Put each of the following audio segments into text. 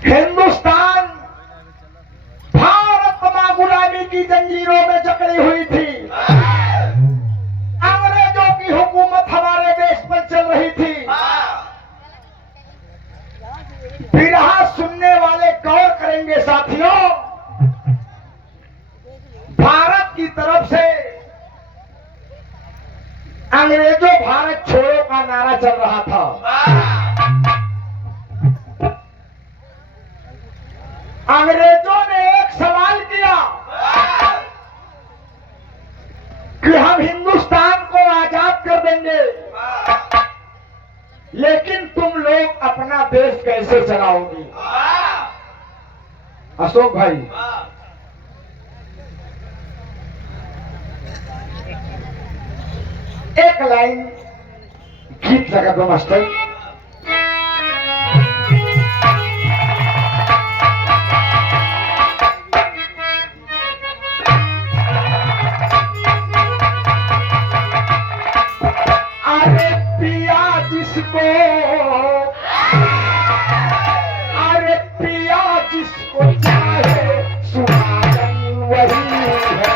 हिंदुस्तान भारत मां गुलामी की जंजीरों में जकड़ी हुई थी। अंग्रेजों की हुकूमत हमारे देश पर चल रही थी। बिरहा सुनने वाले गौर करेंगे साथियों, भारत की तरफ से अंग्रेजों भारत छोड़ो का नारा चल रहा था। अंग्रेजों ने एक सवाल किया कि हम हिंदुस्तान को आजाद कर देंगे, लेकिन तुम लोग अपना देश कैसे चलाओगे? अशोक भाई, एक लाइन गीत लगा दो मास्टर। अरे पिया जिसको, अरे पिया जिसको चाहे सुहागन वही है।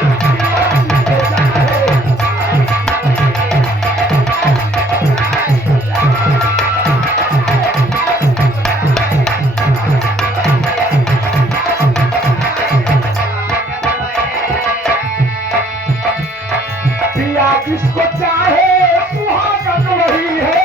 पिया जिसको चाहे सुहागन वही है।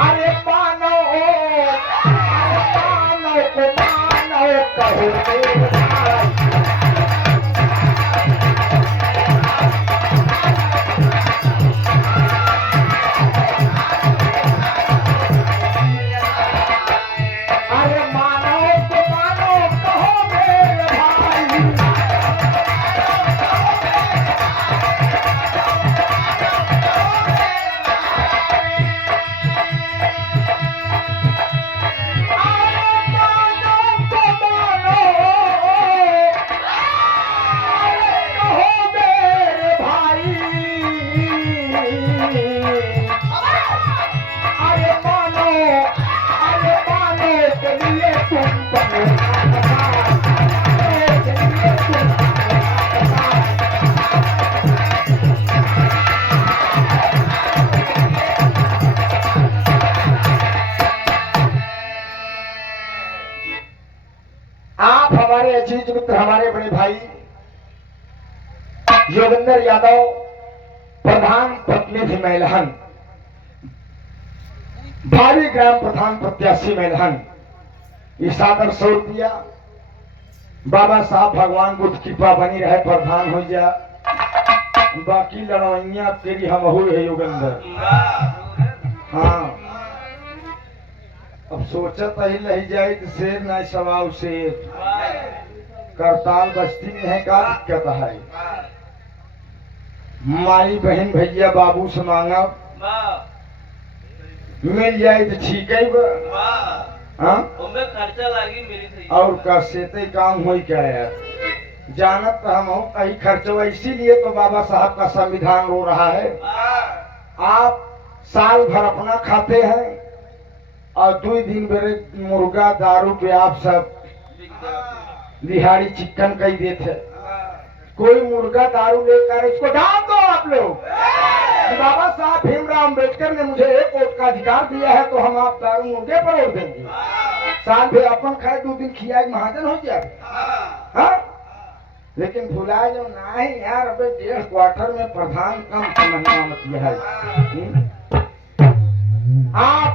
अरे मानो को मानो कहो अरे मानो को मानो कहो मेरे भाई। आप हमारे अजीज मित्र, हमारे बड़े भाई योगेंद्र यादव, प्रधान प्रतिनिधि मैलहन, भावी ग्राम प्रधान प्रत्याशी मैलहन, ये सादर 100 रुपया। बाबा साहब भगवान बुद्ध कृपा बनी रहे, प्रधान हो जा। बाकी लड़वैया तेरी हम है योगेंद्र। हाँ, अब सोचत ही लही जाए तो शेर ना सवाल शेर। करताल बस्ती में है का दिक्कत है? माई बहन भैया बाबू से मांगा, मिल जाए तो ठीक है। खर्चा लागी मेरी और कैसे काम हो क्या यार? जानत हम हो कहीं खर्चा, इसीलिए तो बाबा साहब का संविधान रो रहा है। आप साल भर अपना खाते हैं और 2 दिन मेरे मुर्गा दारू पे आप सब दिहाड़ी चिकन कही देते। कोई मुर्गा दारू लेकर इसको डाल दो आप लोग। बाबा साहब भीमराव अम्बेडकर ने मुझे एक वोट का अधिकार दिया है, तो हम आप दारू मुर्गे पर वोट देंगे। साल भर अपन खाए 2 दिन खिया महाजन हो जाए। हाँ? लेकिन भुला जो नहीं यार, अबे 1.5 क्वार्टर में प्रधान कम समझना मत यह है। आप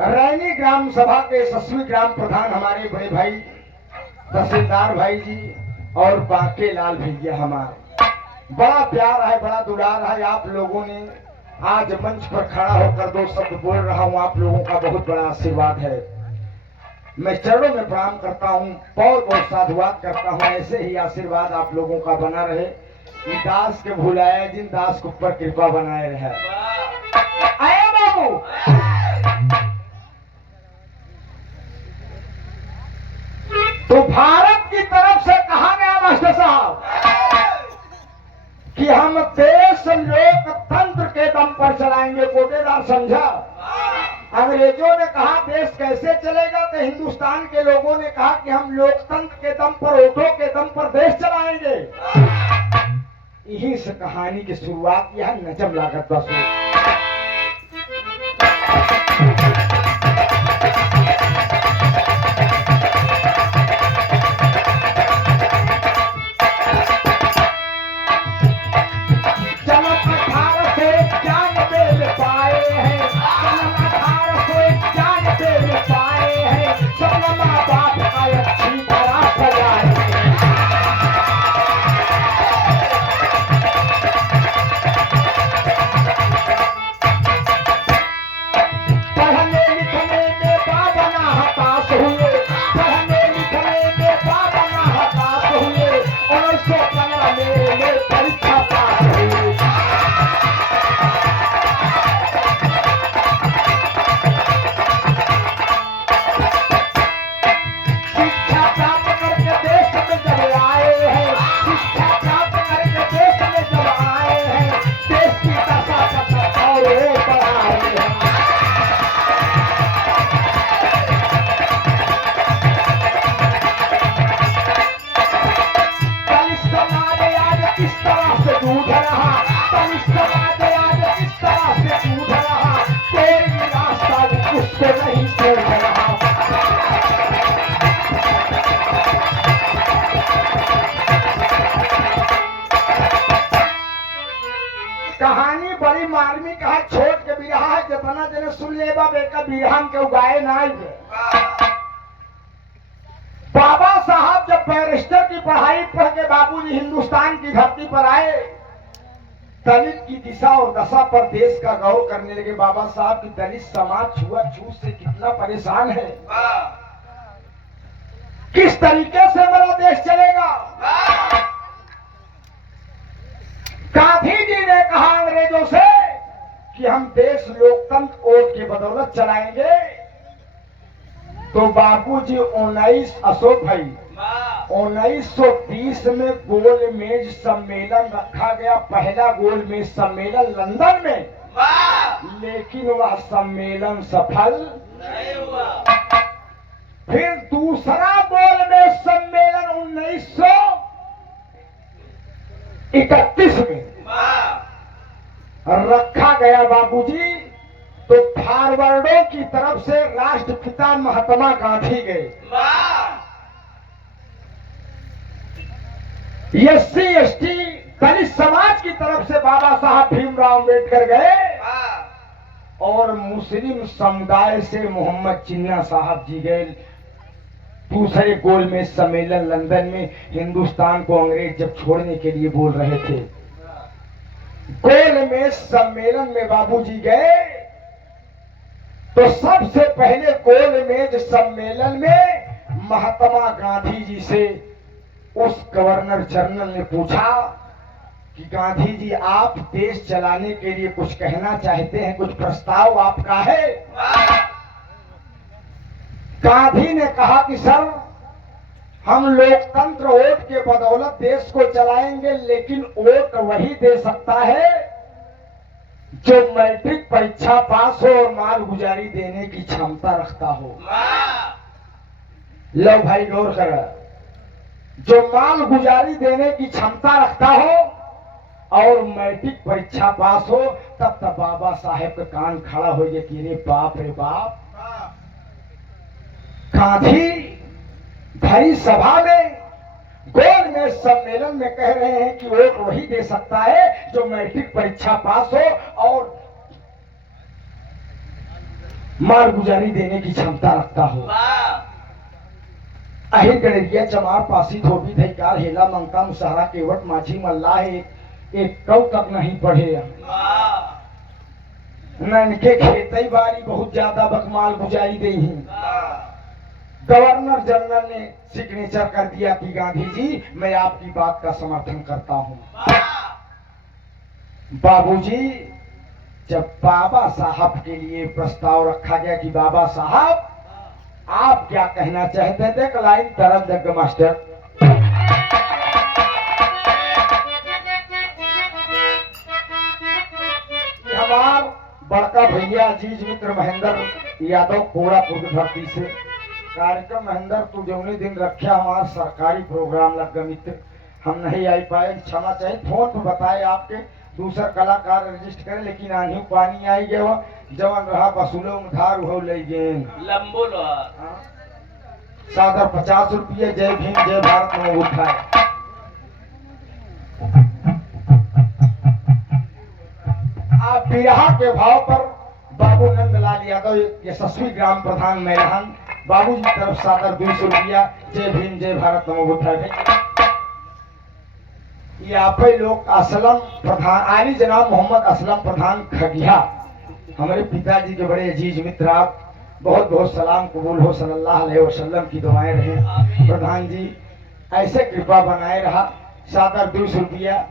रैनी ग्राम सभा के यशस्वी ग्राम प्रधान हमारे बड़े भाई तहसीलदार भाई जी और बाके लाल भैया हमारे, बड़ा प्यार है, बड़ा दुलार है। आप लोगों ने आज मंच पर खड़ा होकर 2 शब्द बोल रहा हूं, आप लोगों का बहुत बड़ा आशीर्वाद है। मैं चरणों में प्रणाम करता हूं, बहुत बहुत साधुवाद करता हूं। ऐसे ही आशीर्वाद आप लोगों का बना रहे। दास के भुलाया जिन दास के ऊपर कृपा बनाए रहे। आया बाबू, तो भारत की तरफ से कहा गया मास्टर साहब कि हम देश लोकतंत्र के दम पर चलाएंगे। कोटेदार समझा? अंग्रेजों ने कहा देश कैसे चलेगा, तो हिंदुस्तान के लोगों ने कहा कि हम लोकतंत्र के दम पर, वोटों के दम पर देश चलाएंगे। यही से कहानी की शुरुआत यह नजम लागत बस। कहानी बड़ी मार्मिक है, छोट के बिरहा है, जितना जने सुन ले बेका बिरहा के उगाए ना। बाबा साहब जब बैरिस्टर की पढ़ाई पढ़ के बाबूजी हिंदुस्तान की धरती पर आए, दलित की दिशा और दशा पर देश का गौर करने लगे। बाबा साहब की दलित समाज छुआछूत से कितना परेशान है, किस तरीके से मेरा देश चलेगा। गांधी जी ने कहा अंग्रेजों से कि हम देश लोकतंत्र वोट की बदौलत चलाएंगे। तो बाबूजी 19 अशोक भाई 1930 में गोल मेज सम्मेलन रखा गया, पहला गोल मेज सम्मेलन लंदन में, लेकिन वह सम्मेलन सफल नहीं हुआ। फिर दूसरा गोल मेज सम्मेलन 1931 में रखा गया बाबूजी। तो फॉरवर्डों की तरफ से राष्ट्रपिता महात्मा गांधी गए, एससी एसटी दलित समाज की तरफ से बाबा साहब भीमराव अम्बेडकर गए, और मुस्लिम समुदाय से मोहम्मद जिन्ना साहब जी गए। दूसरे गोल में सम्मेलन लंदन में हिंदुस्तान को अंग्रेज जब छोड़ने के लिए बोल रहे थे, गोल में सम्मेलन में बाबूजी गए। तो सबसे पहले गोल मेज सम्मेलन में महात्मा गांधी जी से उस गवर्नर जनरल ने पूछा कि गांधी जी आप देश चलाने के लिए कुछ कहना चाहते हैं, कुछ प्रस्ताव आपका है। गांधी ने कहा कि सर हम लोकतंत्र वोट के बदौलत देश को चलाएंगे, लेकिन वोट वही दे सकता है जो मैट्रिक परीक्षा पास हो और माल गुजारी देने की क्षमता रखता हो। लो भाई गौर कर, जो माल गुजारी देने की क्षमता रखता हो और मैट्रिक परीक्षा पास हो, तब तक बाबा साहेब का कान खड़ा हो गया कि रे बाप रे बाप। गांधी भरी सभा में गोल सम्मेलन में कह रहे हैं कि वोट वही दे सकता है जो मैट्रिक परीक्षा पास हो और मार गुजारी देने की क्षमता रखता हो। अहिर गणरिया चमार पासी धोबी धैकार हेला मंगता मुसहरा केवट माझी मल्लाह एक कौ तक नहीं पढ़े। ननके खेती बाड़ी बहुत ज्यादा बकमाल गुजारी दी है। गवर्नर जनरल ने सिग्नेचर कर दिया कि गांधी जी मैं आपकी बात का समर्थन करता हूं। बाबूजी, जब बाबा साहब के लिए प्रस्ताव रखा गया कि बाबा साहब आप क्या कहना चाहते थे, एक लाइन तरफ जग मास्टर। हमार बड़का भैया अजीज मित्र महेंद्र यादव कोड़ापुर की धरती से कार्यक्रम महेंद्र तू जौने दिन रखा हमारा सरकारी प्रोग्राम लग गया मित्र, हम नहीं आई पाए, क्षमा चाहिए। फोन पर बताए आपके दूसरा कलाकार रजिस्टर करें, लेकिन आंधी पानी आई गया जवन रहा वसूलो उधार हो ले गए लंबो सादर 50 रुपये। जय भीम जय भारत में उठाए। आप बिरहा के भाव पर बाबू नंदलाल यादव यशस्वी ग्राम प्रधान मैदान बाबू जी की तरफ सादर 200 रुपया। जय भीम जय भारत नमो बुद्धाय। ये आप लोग असलम प्रधान आली जनाब मोहम्मद असलम प्रधान खगिया हमारे पिताजी के बड़े अजीज मित्र, आप बहुत बहुत सलाम कबूल हो सल्लल्लाहु अलैहि वसल्लम की दुआएं रहे। प्रधान जी ऐसे कृपा बनाए रहा। सादर 200 रुपया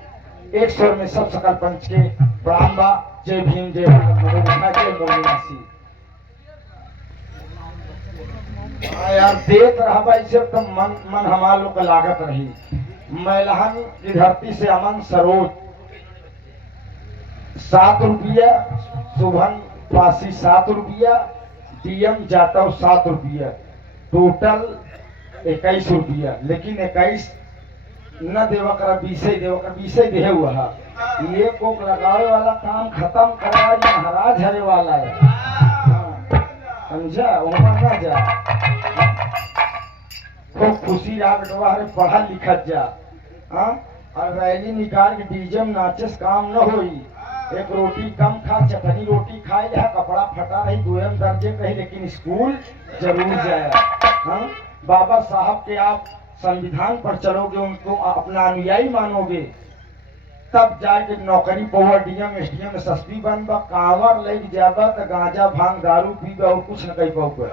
100 में सब सकल पंच के प्रणाम बा। जय भीम जय भारत नमो बुद्धाय जय मोमिनासी। यार देत रहा भाई से तो मन हमारा लोग का लागत रही। मैलहन की धरती से अमन सरोज 7 रुपया, सुभन पासी 7 रुपया, डीएम जाटव 7 रुपया, टोटल 21 रुपया। लेकिन 21 न देवा करा 20 दे हुआ। ये कोक लगावे वाला काम खत्म करवा महाराज हरे वाला है, समझा? वहां ना जा, खूब खुशी रहा बेटवा, हरे पढ़ा लिखा जा। और रैली निकाल के डीजे में नाचेस काम न होई। एक रोटी कम खा, चटनी रोटी खाए जा, कपड़ा फटा रही, दोयम दर्जे कही, लेकिन स्कूल जरूर जाए। बाबा साहब के आप संविधान पर चलोगे, उनको अपना अनुयायी मानोगे, तब जाके नौकरी पावर डीएम एसडीएम एसएसपी बनबा। कांवर लेके जाबा तो गांजा भांग दारू पीबा और कुछ न कही पाओगे।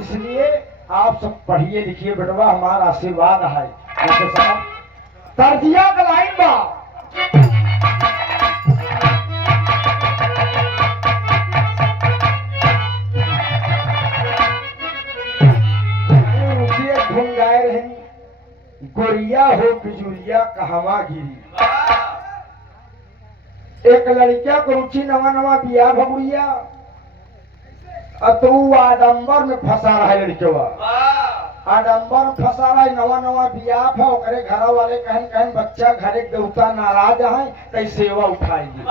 इसलिए आप सब पढ़िए लिखिए बेटवा, हमारा आशीर्वाद है। तर्जिया का लाइन बा धुन गाए रहे, गोरिया हो बिजुरिया कहवा गिरी। एक लड़किया को रुचि नवा नवा बिया भगुड़िया, तू आडम्बर में फंसा रहा है। लड़केवा आडम्बर में फंसा रहा है, नवा नवा बिया था। ओकरे घर वाले कहन कहन बच्चा घरे देवता नाराज है तई सेवा उठाएगी।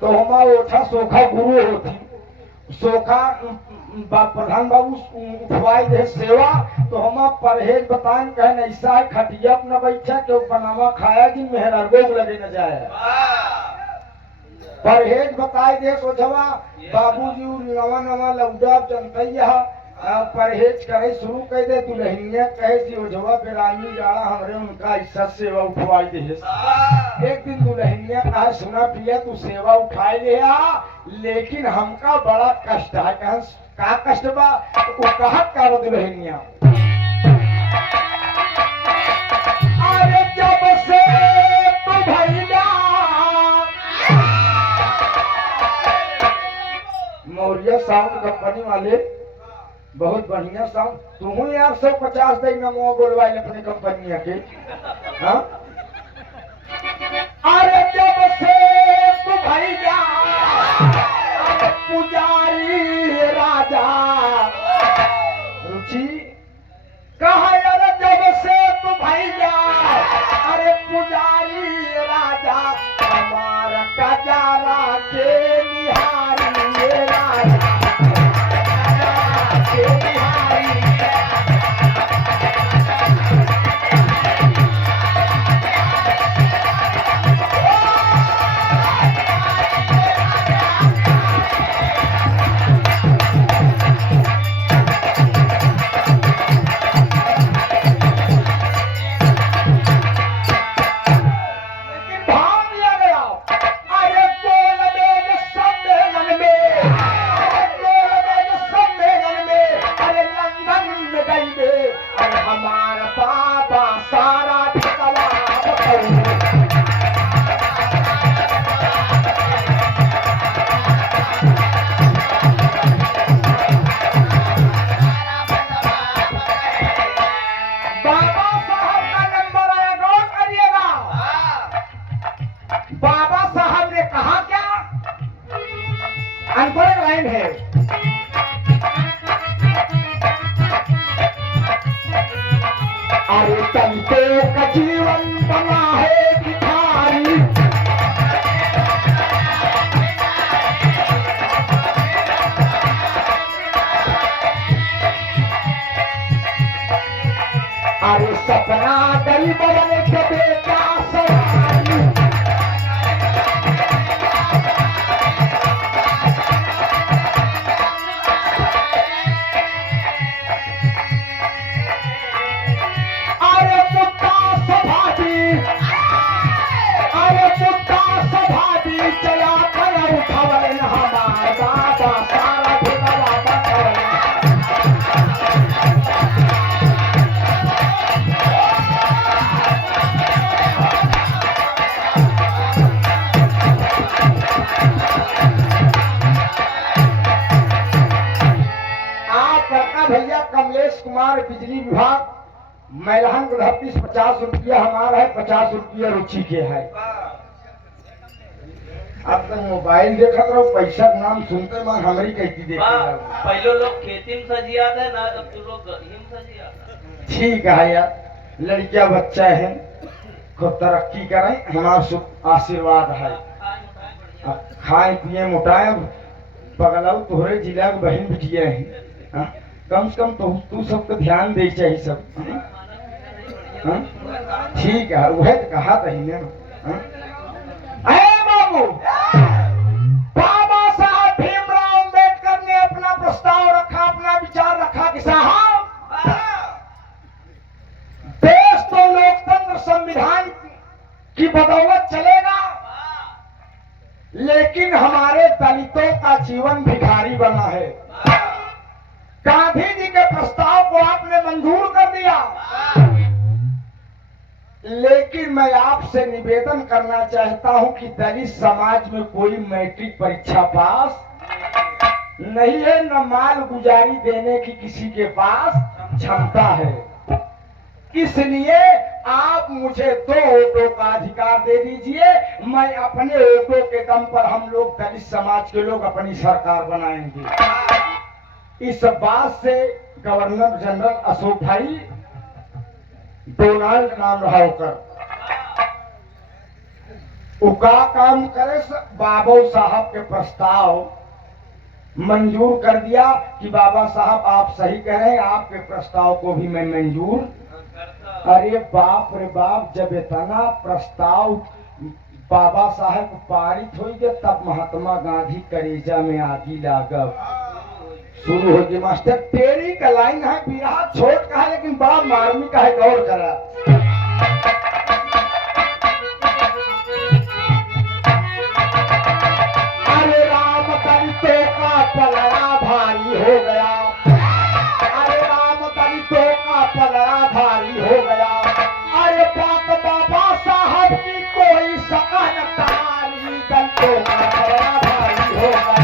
तो हमारा ओठा सोखा गुरु होती, सोखा प्रधान बाबू उठवाई दे सेवा। तो हम परहेज बताएं कहन ऐसा है, खटिया न बैठा क्यों बनावा खाया जिन मेहरा रोग लगे न जाए। परहेज बताए दे सोचवा बाबूजी नवा नवा लौजा जनतैया परहेज करे शुरू कर दे। दुल्हनिया कहे सी ओझवा बेरामी जाड़ा हमरे उनका इज्जत सेवा उठवाई दे। एक दिन दुल्हनिया कहा सुना पिया तू सेवा उठाए ले आ, लेकिन हमका बड़ा कष्ट है। कहा का कष्ट बा? तो कहा का दुल्हनिया अरे जब से तू भैया मौर्य साउंड कंपनी वाले बहुत बढ़िया साउंड, तुम यार 150 दे नमो बोलवाए अपने कंपनी के। हाँ अरे जब से तू भैया पुजारी राजा रुचि कहा अरे जब से तू भैया अरे पुजारी राजा हमारा कजारा के निहारी ये राजा के निहारी अरे दलितों का जीवन बना है भिखारी। अरे सपना गरीब बने के बेटा सवारी। अरे मुद्दा सभाजी, अरे मुद्दा सभाजी चला कर उठवलन हमार बाबा सारा भिगवा बतवलन। भैया कमलेश कुमार बिजली विभाग मैलहन गुलहत्तीस 50 रुपया हमारा है, 50 रुपया रुचि के है। अब तक मोबाइल देखा करो, पैसा का नाम सुनते मन हमारी कहती देख। पहले लोग खेती में सजिया थे ना, जब तू लोग ही में सजिया था। ठीक है यार, लड़किया बच्चा है, खूब तरक्की करें, हमारा शुभ आशीर्वाद है। खाए पिए मोटाए पगलाऊ तोहरे जिला के बहन बिटिया है, कम से कम तू सबको ध्यान दे चाहिए सब। ठीक है, वह तो कहा था ही ने। बाबू, बाबा साहब भीमराव अम्बेडकर ने अपना प्रस्ताव रखा, अपना विचार रखा कि साहब देश तो लोकतंत्र संविधान की बदौलत चलेगा, लेकिन हमारे दलितों का जीवन भिखारी बना है। गांधी जी के प्रस्ताव को आपने मंजूर कर दिया, लेकिन मैं आपसे निवेदन करना चाहता हूं कि दलित समाज में कोई मैट्रिक परीक्षा पास नहीं है, न माल गुजारी देने की किसी के पास क्षमता है। इसलिए आप मुझे 2 वोटों का अधिकार दे दीजिए, मैं अपने वोटों के दम पर हम लोग दलित समाज के लोग अपनी सरकार बनाएंगे। इस बात से गवर्नर जनरल अशोक भाई डोनाल्ड नाम रहा होकर उका काम करे, बाबू साहब के प्रस्ताव मंजूर कर दिया कि बाबा साहब आप सही कह रहे हैं, आपके प्रस्ताव को भी मैं मंजूर। अरे बाप रे बाप, जब इतना प्रस्ताव बाबा साहब पारित हो गए, तब महात्मा गांधी करेजा में आगी लागब शुरू हो गई। मास्टर तेरी का लाइन है, बिरहा छोट का है लेकिन बड़ा मार्मिक है, गौर करा। अरे राम दलितों का पलड़ा भारी हो गया, अरे राम दलितों का पलड़ा भारी हो गया। अरे बाप बाबा साहब की कोई सकन तारी, दलितों का पलड़ा भारी हो गया।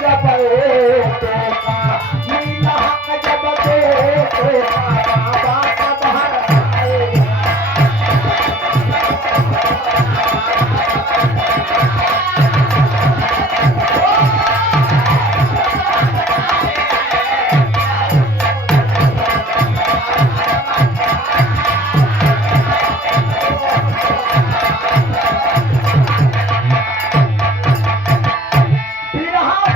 जब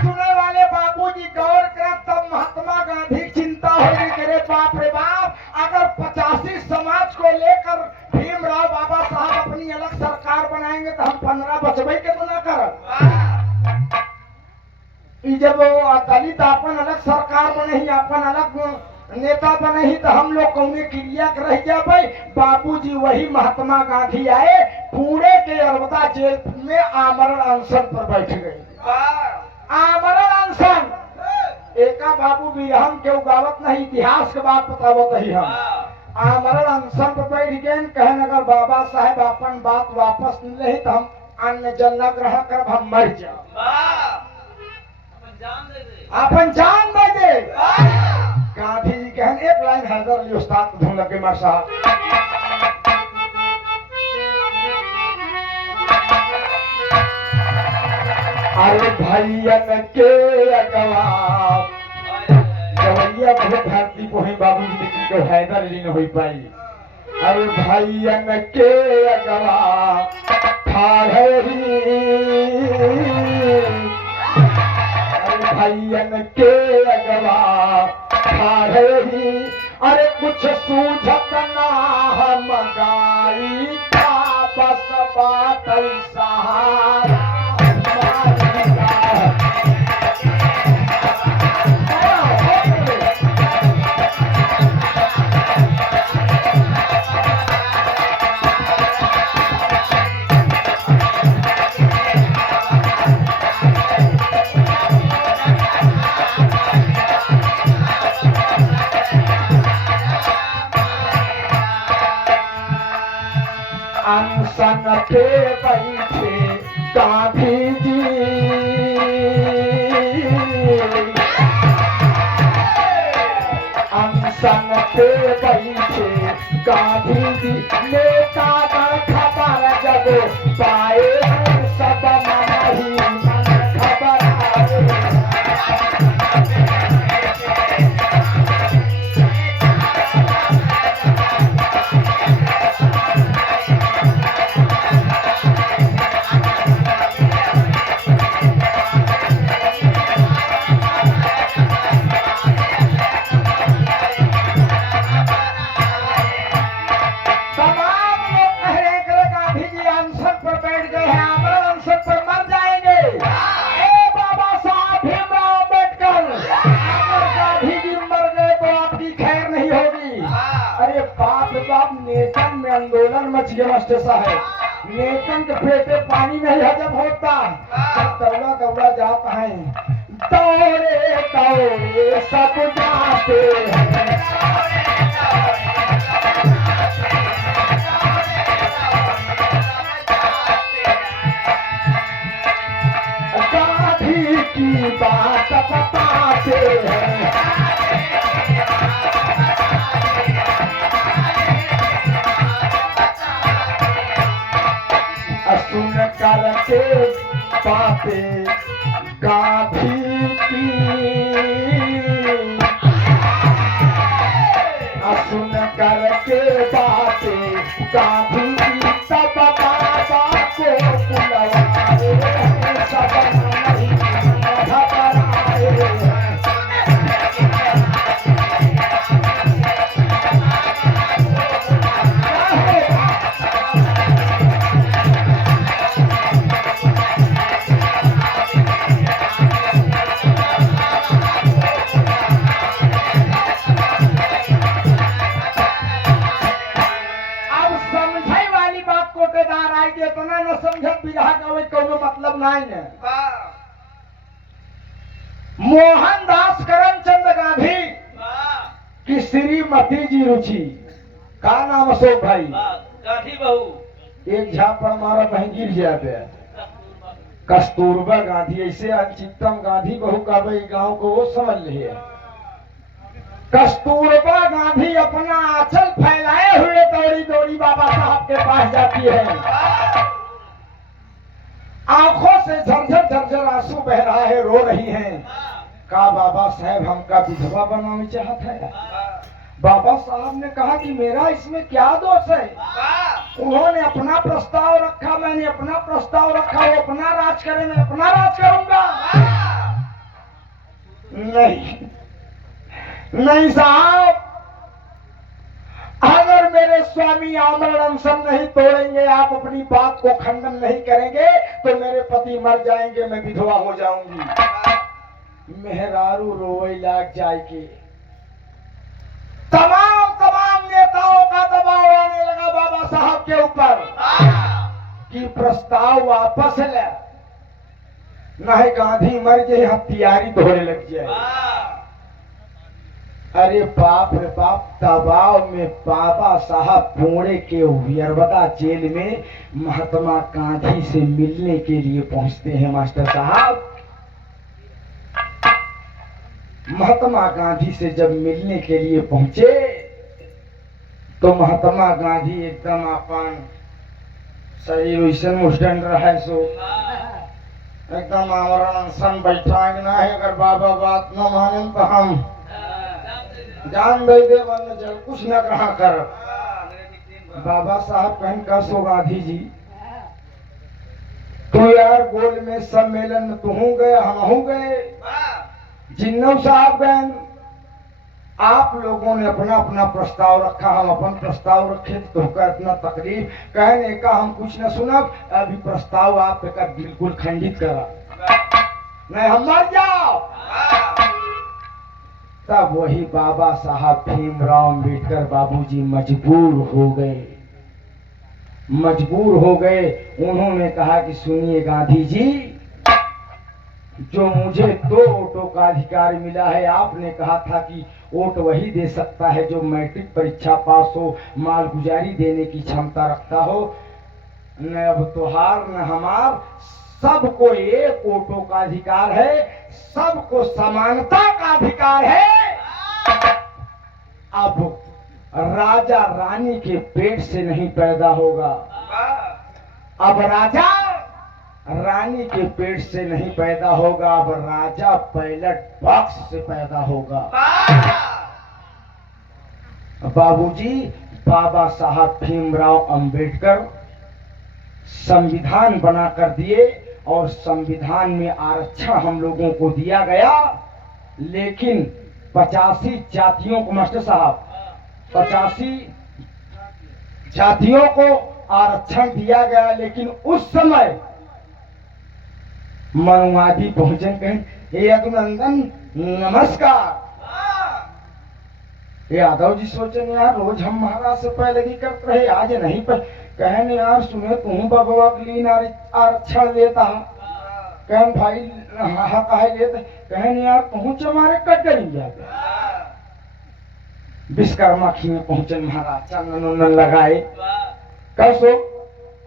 सुनने वाले बाबूजी गौर कर, तब महात्मा गांधी की चिंता होगी कि अरे बाप रे बाप, अगर 85 समाज को लेकर भीमराव बाबा साहब अपनी अलग सरकार बनाएंगे तो हम 15 बचबे के तो ना कर। जब दलित अपन अलग सरकार बने ही, अपन अलग नेता बने ही, तो हम लोग कौने क्रिया कर रह जाए। बाबूजी वही महात्मा गांधी आए, पुणे के अरवदा जेल में आमरण अनशन पर बैठ गए। आमरण अनशन एका बाबू बिरहम के उगावत नहीं, इतिहास के बात बतावत ही हम। आमरण अनशन पर बैठ गए, कहन अगर बाबा साहेब अपन बात वापस नहीं तो हम अन्न जल ग्रहण कर हम मर जाओ, अपन जान दे दे। गांधी जी कहन एक लाइन हैदर अली उस्ताद धुन लगे मार साहब, अरे भैयन के अगवा जवैया बहुत धरती को है बाबूजी, लेकिन तो हैदर अली न हो पाई। अरे भैयन के अगवा ठाढ़ी, भैयन के अगवा ठाढ़ी, अरे कुछ सूझत ना हम गाई का, बस बात सहारा अनशन पे बैठे गांधी जी, अनशन पे बैठे गांधी जी, नेता गण खबर जब पाए, सब मन ही मन खबर आए। नेतन में आंदोलन मच गया मास्टर साहब, नेतन के पेटे पानी नहीं हजम होता, सब दौड़ा दौड़ा जाता है, दौड़े दौड़े सब जाते हैं, गांधी की बात बताते हैं, सुन करके बातें गांधी की, सुन करके बातें गांधी की, सब बाबा को बुलवाए, सब नहीं घबराए। इतना न समझत बिरहा गावे कोनो मतलब नहीं है। मोहनदास करमचंद गांधी की श्रीमती जी रुचि का नाम अशोक भाई, गांधी बहू एक झापड़ मारा कहीं गिर जाते, कस्तूरबा गांधी, ऐसे अंचितम गांधी बहू का भाई गांव को वो समझ लिए। कस्तूरबा गांधी अपना आंचल फैलाए हुए दौड़ी दौड़ी बाबा साहब के पास जाती है, आंखों से झरझर झरझर आंसू बह रहा है, रो रही हैं। का बाबा साहब हमका विधवा बनाना चाहता है। बाबा साहब ने कहा कि मेरा इसमें क्या दोष है। उन्होंने अपना प्रस्ताव रखा, मैंने अपना प्रस्ताव रखा, वो अपना राज करे, मैं अपना राज करूंगा। नहीं साहब, अगर मेरे स्वामी आमरण अनशन नहीं तोड़ेंगे, आप अपनी बात को खंडन नहीं करेंगे, तो मेरे पति मर जाएंगे, मैं विधवा हो जाऊंगी। मेहरारू रोए लाग जाएगी। तमाम नेताओं का दबाव आने लगा बाबा साहब के ऊपर कि प्रस्ताव वापस ले, नहीं गांधी मर जाए, हथियारी धोने लग जाए। अरे बाप रे बाप, दबाव में बाबा साहब पुणे के यरवदा जेल में महात्मा गांधी से मिलने के लिए पहुंचते हैं। मास्टर साहब, महात्मा गांधी से जब मिलने के लिए पहुंचे तो महात्मा गांधी एकदम अपन शरीर वैसे मुस्टंड रहे, सो एकदम आमरण अनशन बैठा ना है। अगर बाबा बात न माने तो हम जान दे दे, वरना चल कुछ न कहा कर। बाबा साहब कहें कर सो गांधी जी, तू यार गोल में सम्मेलन में तू गए, हम गए, जिन्नों साहब गए, आप लोगों ने अपना अपना प्रस्ताव रखा, हम अपन प्रस्ताव रखे, तो का इतना तकलीफ कहने का हम कुछ न सुनब। अभी प्रस्ताव आप का बिल्कुल खंडित करा, नहीं हम मर जाओ। तब वही बाबा साहब भीमराव अम्बेडकर बाबूजी मजबूर हो गए। उन्होंने कहा कि सुनिए गांधी जी, जो मुझे 2 वोटों का अधिकार मिला है, आपने कहा था कि वोट वही दे सकता है जो मैट्रिक परीक्षा पास हो, मालगुजारी देने की क्षमता रखता हो। न अब तुहार न हमार, सबको 1 वोटों का अधिकार है, सबको समानता का अधिकार है। अब राजा रानी के पेट से नहीं पैदा होगा, अब राजा रानी के पेट से नहीं पैदा होगा, अब राजा बैलेट बॉक्स से पैदा होगा। बाबूजी, बाबा साहब भीमराव अंबेडकर संविधान बना कर दिए और संविधान में आरक्षण हम लोगों को दिया गया, लेकिन 85 जातियों को, मास्टर साहब 85 जातियों को आरक्षण दिया गया। लेकिन उस समय माओवादी पहुंचे, कहें अभिनंदन नमस्कार। यादव जी सोचे यार रोज हम महाराज से पहले ही करते रहे, आज नहीं पर कहने यार सुने तुम बाबा के लिए आरक्षण लेता है, कहन भाई कहे लेते, कहने यार पहुंच हमारे कटरी जाते। विश्वकर्मा खी में पहुंचे महाराज, चंदन लगाए, कैसो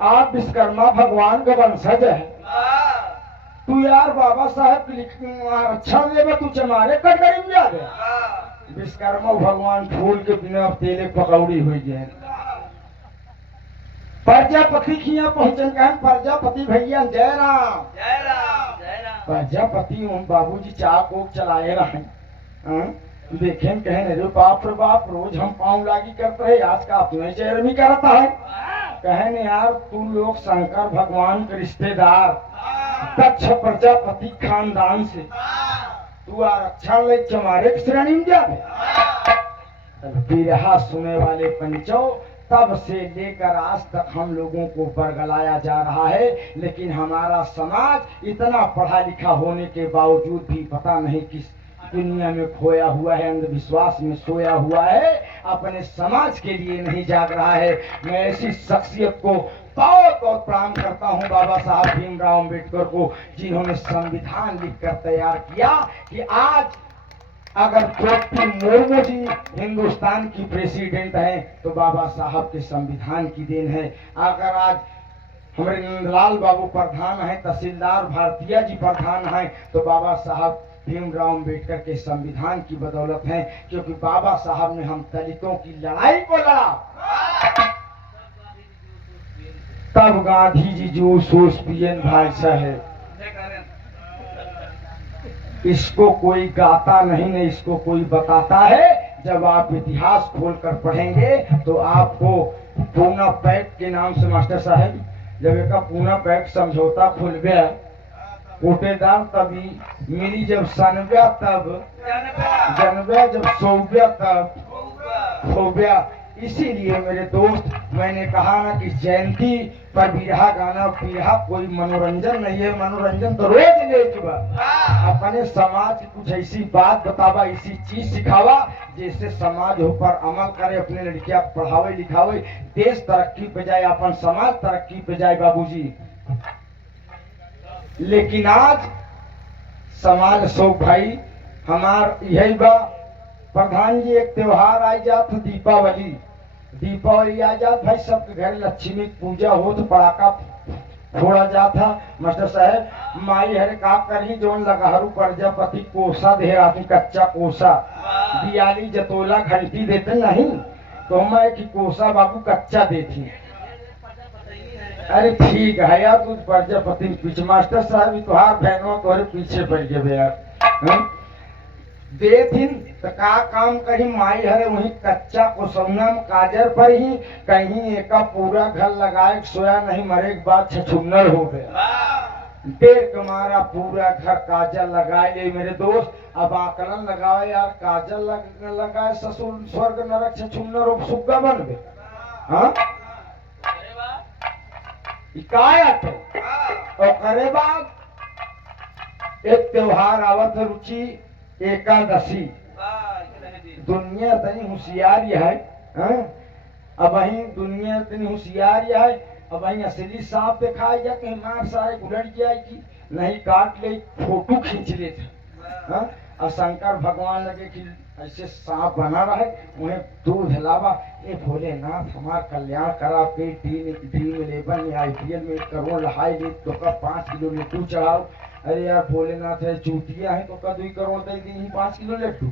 आप विश्वकर्मा भगवान का वंशज है, तू यार बाबा साहब आरक्षण ले, तू चमारे कटरी में जा गया। विश्वकर्मा भगवान फूल के बिना तेले पकौड़ी हुई गए। प्रजापति खिया पहुंचन, कहें प्रजापति भैया जय राम जय राम जय राम। प्रजापति बाबूजी चाह कोक चलाए रहे, देखें कहें अरे बाप रे बाप, रोज हम पाँव लागी करते रहे, आज का अपने चेरमी करता है। कहने यार तू लोग शंकर भगवान के रिश्तेदार, दक्ष प्रजापति खानदान से तू आरक्षण ले हमारे श्रेणी में जाए। बिरहा सुने वाले पंचों, तब से लेकर आज तक हम लोगों को बरगलाया जा रहा है, लेकिन हमारा समाज इतना पढ़ा लिखा होने के बावजूद भी पता नहीं किस दुनिया में खोया हुआ है, अंधविश्वास में सोया हुआ है, अपने समाज के लिए नहीं जाग रहा है। मैं ऐसी शख्सियत को बहुत बहुत प्रणाम करता हूं, बाबा साहब भीमराव अम्बेडकर को, जिन्होंने संविधान लिखकर तैयार किया कि आज अगर द्रौपदी मुर्मू जी हिंदुस्तान की प्रेसिडेंट हैं तो बाबा साहब के संविधान की देन है। अगर आज हमारे नंदलाल बाबू प्रधान हैं, तहसीलदार भारतीय जी प्रधान हैं, तो बाबा साहब भीमराव अम्बेडकर के संविधान की बदौलत है, क्योंकि बाबा साहब ने हम दलितों की लड़ाई को लड़ा, तब गांधी जी जूस सूस पियन भाषा है। इसको कोई गाता नहीं न इसको कोई बताता है। जब आप इतिहास खोलकर पढ़ेंगे तो आपको पूना पैक्ट के नाम से, मास्टर साहब जब एक पूना पैक्ट समझौता खुल गया कोटेदार तभी मिली जब सनव्या तब जनव्या जब सौव्या तब होव्या। इसीलिए मेरे दोस्त मैंने कहा ना कि जयंती पर बिरहा गाना, बिरहा कोई मनोरंजन नहीं है, मनोरंजन तो रोज लेके बा। अपने समाज की कुछ ऐसी बात बतावा, ऐसी चीज सिखावा जिससे समाज ऊपर अमल करे, अपने लड़कियां पढ़ावे लिखावे, देश तरक्की पे जाए, अपन समाज तरक्की पे जाए बाबूजी। लेकिन आज समाज शोक भाई हमार यही बा। प्रधान जी एक त्योहार आ जात दीपावली, दीपावली आ जात भाई सबके घर लक्ष्मी पूजा हो तो पड़ाका फोड़ा जाता। मास्टर साहब माई हरे का करी जोन लगहरू प्रजापति कोसा दे आती कच्चा कोसा, दियाली जतोला घंटी देते नहीं तो मैं कि कोसा बाबू कच्चा देती। अरे ठीक है यार तू प्रजापति पीछे मास्टर साहब तुहार बहनों तोहरे पीछे पड़ गए यार दे दिन तो का काम कही माई हरे वही कच्चा कोसौना में काजर पर ही कहीं एक पूरा घर लगाए सोया नहीं मरे के बाद छछुन्नर हो गया। देर कमारा पूरा घर काजल लगाए ले मेरे दोस्त। अब आकलन लगाए यार काजल लगाए ससुर स्वर्ग नरक छछुन्नर हो सुग्गा बन गए। हाँ इकाया तो और करे बाद एक त्योहार आवत है रुचि एकादशी। दुनिया तनी होशियार है, अब वही दुनिया तनी होशियार है। अब वही असली सांप दिखाई जा कि मार सारे उलट जाएगी नहीं काट ले फोटो खींच ले थे। और शंकर भगवान लगे कि ऐसे सांप बना रहे उन्हें दूध हिलावा ए भोलेनाथ हमार कल्याण करा पे टीम 11 में IPL में 1 करोड़ लहाई ले तो का 5 किलो लड्डू चढ़ाओ। अरे यार भोलेनाथ है चूतिया है तो का 2 करोड़ दे दी 5 किलो लड्डू।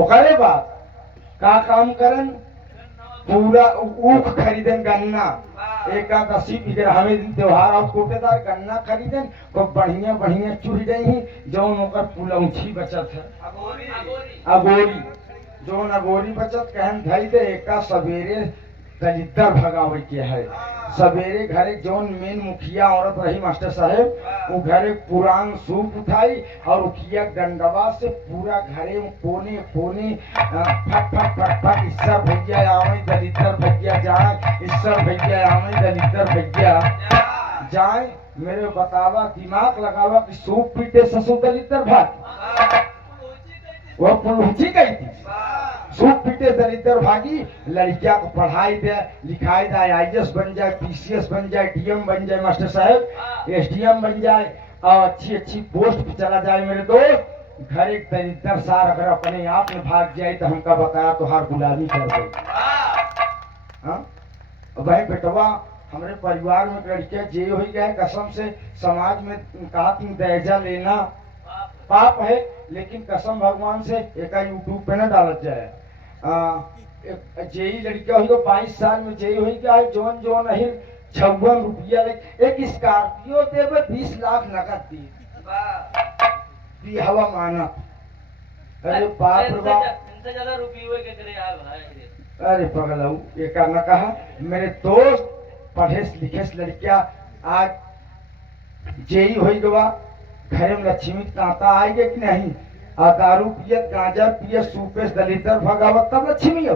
ओकरे बाद का काम करन पूरा ऊख खरीदन गन्ना एकादशी बिगर हमें दिन त्योहार और कोटेदार गन्ना खरीदन को बढ़िया बढ़िया चुरी गई जौन ओकर पुलौछी बचत है अगोरी जौन अगोरी बचत कहन धई दे एका सवेरे दलितर भगावे के है। सवेरे घरे जौन मेन मुखिया औरत रही मास्टर साहेब वो घरे पुरान सूप उठाई और उखिया डंडवा से पूरा घरे में कोने कोने फट फट फट फट ईश्वर भैया आवे दलितर भैया जाए, ईश्वर भैया आवे दलितर भैया जाए। मेरे बतावा दिमाग लगावा कि सूप पीटे ससुर दलितर भाग वो पुलूची गई थी सूप पीटे दरिद्र भागी। लड़किया को पढ़ाई दे लिखाई दे IAS बन जाए, PCS बन जाए, DM बन जाए मास्टर साहब, SDM बन जाए और अच्छी अच्छी पोस्ट पे चला जाए। मेरे दोस्त घर एक दरिद्र सार अगर अपने आप में भाग जाए तो हमका बताया तो हार गुलामी कर दे। भाई बेटवा हमारे परिवार में लड़कियां जे हो गए कसम से समाज में कहा तुम दहेजा लेना पाप है लेकिन कसम भगवान से एक यूट्यूब पे न डालत जाए। जेई लड़किया हुई 22 साल में जेई हुई क्या है जोन जोन नहीं 56 रुपया एक स्कॉर्पियो देवे 20 लाख नकद दी हवा माना। अरे बाप रे बाप इनसे ज्यादा रुपये हुए के करे यार भाई। अरे पगलाऊ ये करना कहा मेरे दोस्त पढ़े लिखे लड़किया आज जेई हुई गवा घरे में लक्ष्मी तांता आएगी कि नहीं। और दारू पियत गांजा पियत सूपेश दलितर भगावत तब लक्ष्मी हो।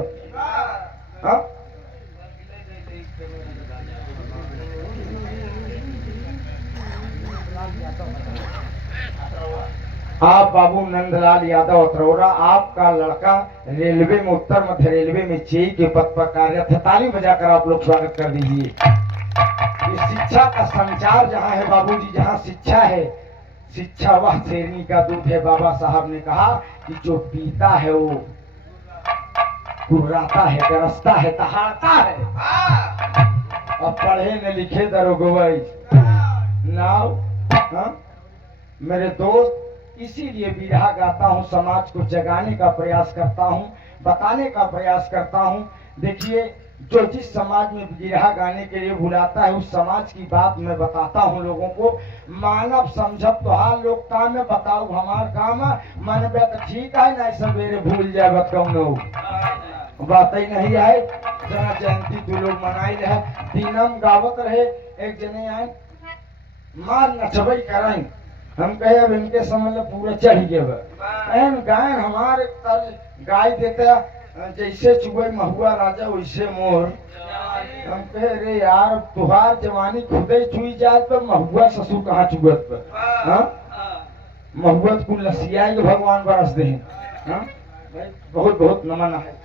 आप बाबू नंदलाल यादव अतरौरा आपका लड़का रेलवे में उत्तर मध्य रेलवे में जेई के पद पर कार्यरत है। ताली बजाकर आप लोग स्वागत कर दीजिए। शिक्षा का संचार जहाँ है बाबूजी, जहाँ शिक्षा है शिक्षा वह शेरनी का दूध है। बाबा साहब ने कहा कि जो पीता है वो कुर्राता है, गरजता है, तहारता है। और पढ़े न लिखे दरोगवई नाउ। मेरे दोस्त इसीलिए बिरहा गाता हूँ, समाज को जगाने का प्रयास करता हूँ, बताने का प्रयास करता हूँ। देखिए जो जिस समाज में बिरहा गाने के लिए बुलाता है उस समाज की बात मैं बताता हूँ लोगों को। मानव समझब तो हाल लोग काम में बताऊ हमार काम मन बे तो ठीक है ना सवेरे भूल जाए बताऊ बात ही नहीं है। जना जयंती तू लोग मनाई रहे दिनम गावत रहे एक जने आए मार नचबई करें। हम कहे अब इनके समझ में पूरा चढ़ गए एन गायन हमारे तर गाय देता जैसे चुबई महुआ राजा वैसे मोर। हम कहे अरे यार तुहार जवानी खुदे छुई जात पर महुआ ससुर कहाँ चुगत पर हाँ महुआ को लसिया के भगवान बरस दे। हाँ भाई बहुत बहुत नमन है।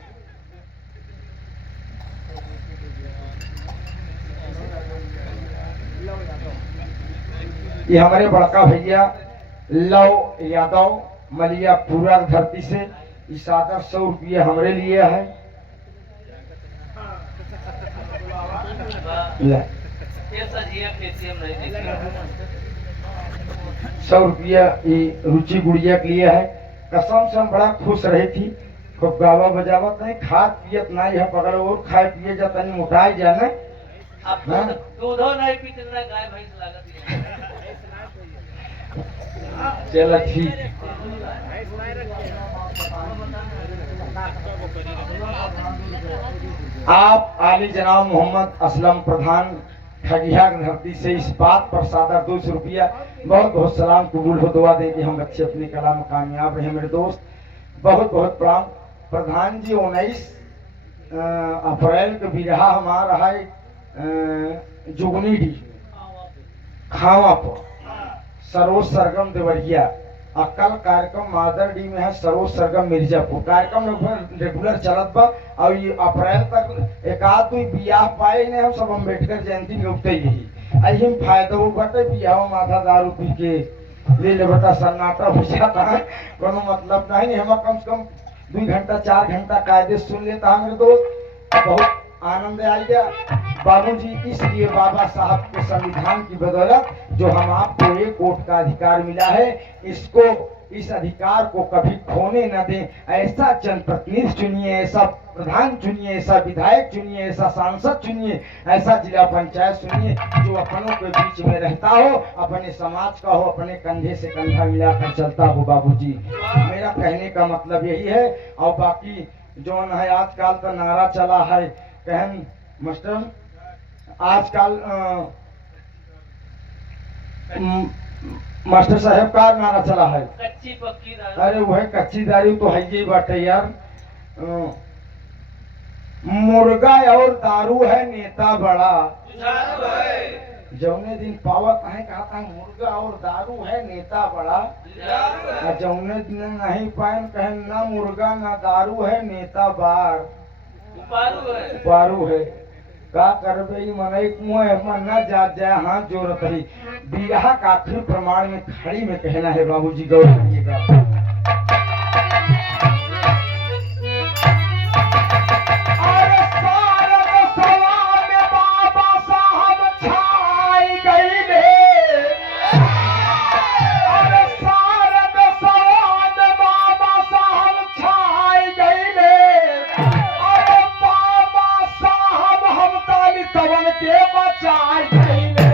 ये हमारे बड़का भैया लव यादव मलिया पूरा धरती से इस आदर 100 रुपये हमरे लिए है। ये सजिया केसीएम नहीं देखी 100 रुपया रुचि गुड़िया के लिए है। कसम से हम बड़ा खुश रही थी। खूब गावा बजावत नहीं खात पियत नहीं है पकड़ और खाए पिए जाता नहीं मोटाई जाने। अब दूधो नहीं पीते ना गाय भैंस लागत चलो ठीक। आप आली जनाब मोहम्मद असलम प्रधान ठगिया की धरती से इस बात पर सादा 200 रुपया बहुत बहुत सलाम कबूल हो दुआ दें कि हम बच्चे अपने कला में कामयाब रहे। मेरे दोस्त बहुत बहुत प्रणाम। प्रधान जी 19 अप्रैल को बिरहा हमारा है जुगनी डी खावा पर सरोज सरगम देवरिया। कल कार्यक्रम मादर डी में है सरोज सरगम मिर्जापुर। कार्यक्रम रेगुलर चलत बा और ये अप्रैल तक एक आध दुई बियाह पाए ने हम सब अम्बेडकर जयंती में उठते यही अहिम फायदा बटे बियाह माथा दारू पी के ले बता सन्नाटा हो जाता है कोनो मतलब नहीं। हम कम से कम 2 घंटा 4 घंटा कायदे सुन लेता है मेरे दोस्त। बहुत आनंद आ गया बाबूजी। इसलिए बाबा साहब के संविधान की बदौलत जो हम आपको एक वोट का अधिकार मिला है इसको इस अधिकार को कभी खोने न दें। ऐसा जनप्रतिनिधि चुनिए, ऐसा प्रधान चुनिए, ऐसा विधायक चुनिए, ऐसा सांसद चुनिए, ऐसा जिला पंचायत चुनिए जो अपनों के बीच में रहता हो, अपने समाज का हो, अपने कंधे से कंधा मिलाकर चलता हो। बाबूजी मेरा कहने का मतलब यही है। और बाकी जो है आजकल तो नारा चला है कहन मास्टर आजकल मास्टर साहब का नारा चला है कच्ची पक्की दारू। अरे वह कच्ची दारू तो है ही बाटे यार। मुर्गा और दारू है नेता बड़ा जौने दिन पावत है कहता है मुर्गा और दारू है नेता बड़ा। जौने दिन नहीं पाए कहे ना मुर्गा ना दारू है नेता बार पारू है। का करबे मनई कुएं मन न जात जाए हाथ जोरत ही बिरहा का आखिरी प्रमाण में खड़ी में कहना है। बाबूजी गौर करिएगा। अरे सारद सवा में बाबा साहब छाई गईले। अरे सारद सवा में बाबा साहब छाई गईले। अरे बाबा साहब हम ताली तवन के बचाई गईले।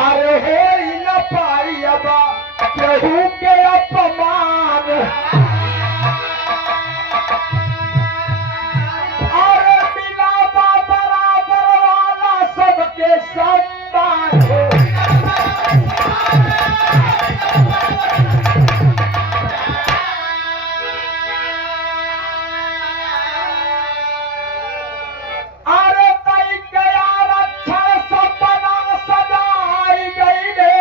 अरे हो ही न पाई अब केहू के अपमान। अरे बिना बराबर वाला सबके सम्मान हो। अरे तई गया रक्षा सपना सजाई गईले।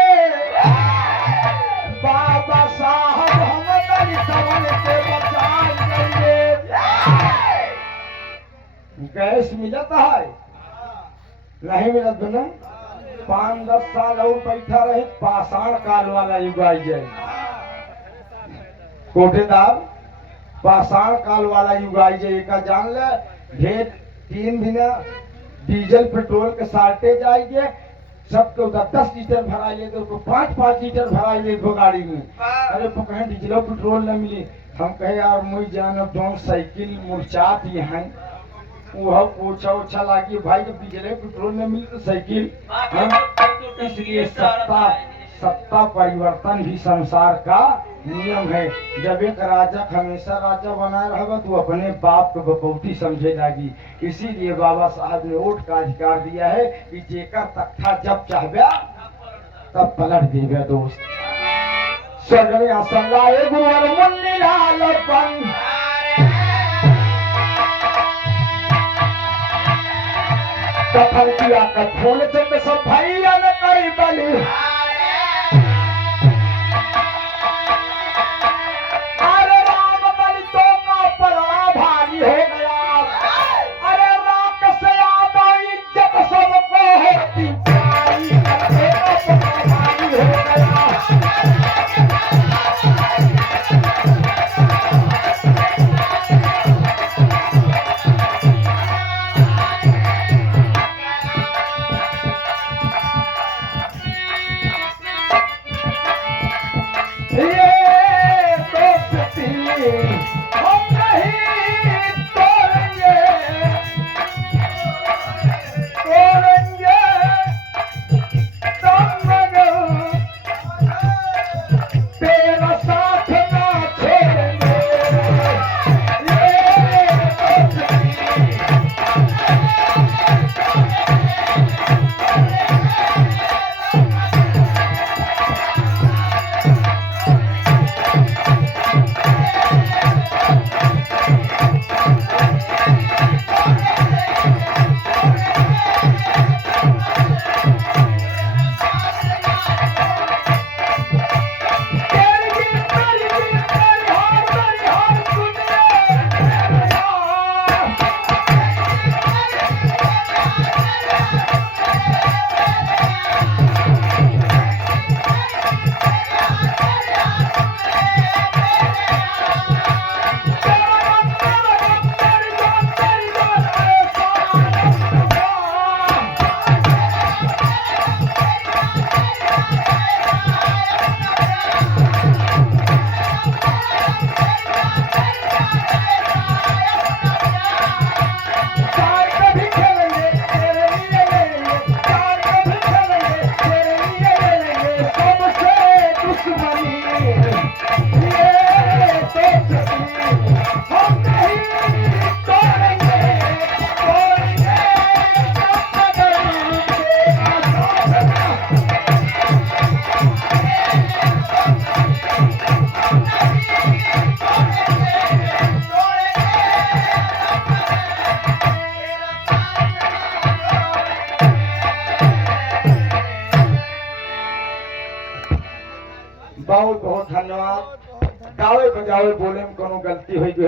बाबा साहब हम तरी सवन के बचाई गईले। गैस मिलत है नहीं मिलत ना 5-10 साल और बैठा रहे पाषाण काल वाला युग आई जाए। कोटेदार पाषाण काल वाला युग आई जाए का जान ले। ढेर 3 दिन डीजल पेट्रोल के साल्टे जाएंगे सबको 10 लीटर भरा ले तो 5-5 लीटर भरा ले दो गाड़ी में। अरे कहीं डीजल पेट्रोल न मिली हम कहे यार मुझे जान अब जो साइकिल मुरचात यहाँ वह पूछा उछा लागी भाई जब बिजली पेट्रोल में मिल तो साइकिल हाँ? इसलिए सत्ता परिवर्तन भी संसार का नियम है। जब एक राजा हमेशा राजा बना रहेगा तो अपने बाप को बपौती समझे लागी। इसीलिए बाबा साहब ने वोट का अधिकार दिया है कि जेकर तख्ता जब चाहबे तब पलट देवे दोस्त। स्वर्ग में आसन लाए गुरुवर मुन्नी लालपन कथन किया कथोल चंद सब भैया ने कई बलि अरे राम बलि तो का पलड़ा भारी हो गया। अरे रात से याद आई इज्जत सबको होती प्यारी अरे तो भारी हो गया। बहुत बहुत धन्यवाद। गावे बजावे बोले में कोनो गलती हुई जो है